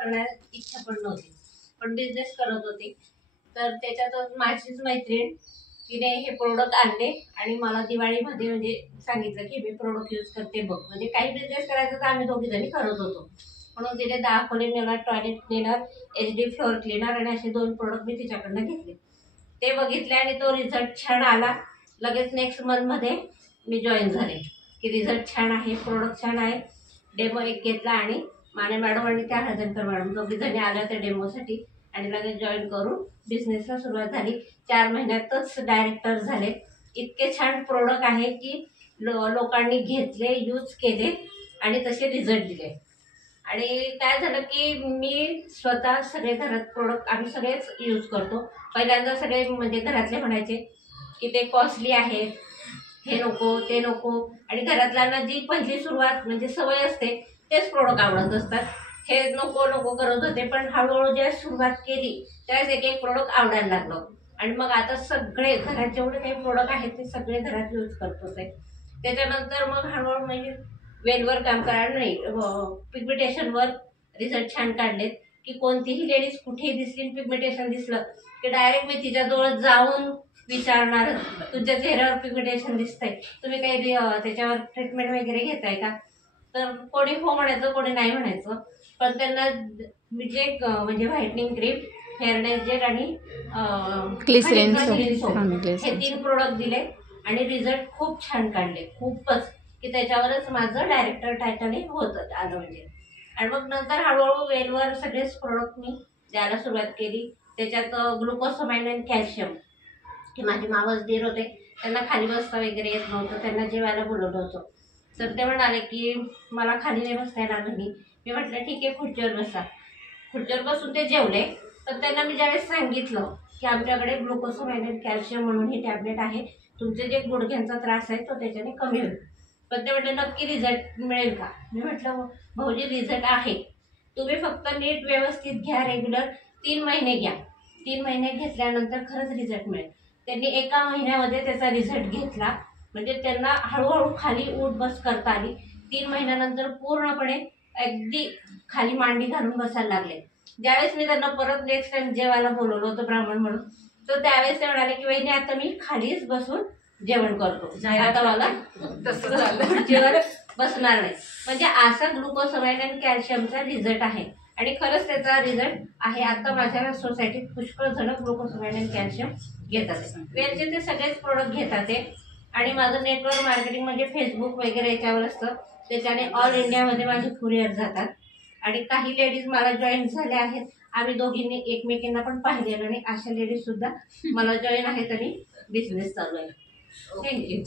करण्याची इच्छा पण नव्हती, पण बिझनेस करत होते. तर त्याच्यातच माझीच मैत्रीण तिने हे प्रोडक्ट आणले आणि मला दिवाळीमध्ये म्हणजे सांगितलं की मी प्रोडक्ट यूज करते बघ. म्हणजे काही बिझनेस करायचं तर आम्ही दोघी जणी करत होतो, म्हणून तिने दाखवले मला. Toilet cleaner, HD floor cleaner आणि असे 2 प्रोडक्ट मी तिच्याकडनं घेतले. ते बघितले आणि तो रिझल्ट छान आला. लगेच नेक्स्ट मंथमध्ये मी जॉईन झाले की रिझल्ट छान आहे, प्रोडक्ट छान आहे. डेमो एक घेतला आणि माने मॅडम आणि त्या हळदणकर मॅडम दोघी जणी आल्या त्या डेमोसाठी आणि लगेच जॉईन करून बिझनेसला सुरुवात झाली. 4 महिन्यातच डायरेक्टर झाले. इतके छान प्रोडक्ट आहे की लोकांनी घेतले, यूज केले आणि तसे रिझल्ट दिले. आणि काय झालं की मी स्वतः सगळे घरात प्रोडक्ट आम्ही सगळेच यूज करतो. पहिल्यांदा सगळे म्हणजे घरातले म्हणायचे की ते कॉस्टली आहे, हे नको ते नको. आणि घरातल्यांना जी पहिली सुरुवात म्हणजे सवय असते तेच प्रोडक्ट आवडत असतात. हे नको नको करत होते, पण हळूहळू जेव्हा सुरुवात केली त्यावेळेस एक एक प्रोडक्ट आवडायला लागलं. आणि मग आता सगळे घरात जेवढे काही प्रोडक्ट आहेत ते सगळे घरात यूज करतोच आहे. त्याच्यानंतर मग हळूहळू म्हणजे वेलवर काम करायला नाही, पिगमेंटेशनवर रिझल्ट छान काढलेत की कोणतीही लेडीज कुठेही दिसली पिगमेंटेशन दिसलं की डायरेक्ट मी तिच्याजवळ जाऊन विचारणार, तुमच्या चेहऱ्यावर पिगमेंटेशन दिसतंय, तुम्ही काही त्याच्यावर ट्रीटमेंट वगैरे घेताय का? तर कोणी हो म्हणायचं, कोणी नाही म्हणायचं. पण त्यांना मी जे म्हणजे व्हाईटनिंग क्रीम, फेअरनेस जेल आणि ग्लिसरीन हे 3 प्रोडक्ट दिले आणि रिझल्ट खूप छान काढले, खूपच. की त्याच्यावरच माझं डायरेक्टर टायटल होतं आलं म्हणजे. आणि मग नंतर हळूहळू वेलवर सगळेच प्रोडक्ट मी द्यायला सुरुवात केली. त्याच्यात ग्लुकोसमाइन आणि कॅल्शियम, की माझे मावस दीर होते त्यांना खाली बसता वगैरे येत नव्हतं, त्यांना जेवायला बोलवलं होतं. तर ते म्हणाले की मला खाली नाही बसता येणार नाही. मी म्हटलं ठीक आहे, खुर्चीवर बसा. खुर्चीवर बसून ते जेवले. तर त्यांना मी ज्यावेळेस सांगितलं की आमच्याकडे ग्लुकोसमाइन आणि कॅल्शियम म्हणून ही टॅबलेट आहे, तुमचे जे गुडघ्यांचा त्रास आहे तो त्याच्याने कमी होईल. पण ते म्हटलं नक्की रिझल्ट मिळेल का? मी म्हटलं भाऊजी रिझल्ट आहे, तुम्ही फक्त नीट व्यवस्थित घ्या, रेग्युलर 3 महिने घ्या. 3 महिने घेतल्यानंतर खरंच रिझल्ट मिळेल. त्यांनी एका महिन्यामध्ये त्याचा रिझल्ट घेतला. म्हणजे त्यांना हळूहळू खाली उठ बस करता आली. 3 महिन्यानंतर पूर्णपणे अगदी खाली मांडी घालून बसायला लागले. ज्यावेळेस मी त्यांना परत नेक्स्ट टाइम जेवायला बोलवलं होतं ब्राह्मण म्हणून, तर त्यावेळेस ते म्हणाले की वहिनी आता मी खालीच बसून जेवण करतो, आता मला तसं झालं खुर्चीवर बसणार नाही. म्हणजे असा ग्लुकोसमाइन आणि कॅल्शियमचा रिझल्ट आहे आणि खरंच त्याचा रिझल्ट आहे. आता माझ्या सोसायटीत पुष्कळ जण ग्लुकोसमाइन आणि कॅल्शियम घेतात. वेलचे ते सगळेच प्रोडक्ट घेतात ते. आणि माझं नेटवर्क मार्केटिंग म्हणजे फेसबुक वगैरे याच्यावर असतं, त्याच्याने ऑल इंडियामध्ये माझे कुरिअर जातात. आणि काही लेडीज मला जॉईन झाल्या आहेत, आम्ही दोघींनी एकमेकींना पण पाहिलेलं नाही, अशा लेडीज सुद्धा मला जॉईन आहेत आणि बिझनेस चालू आहे. थँक्यू.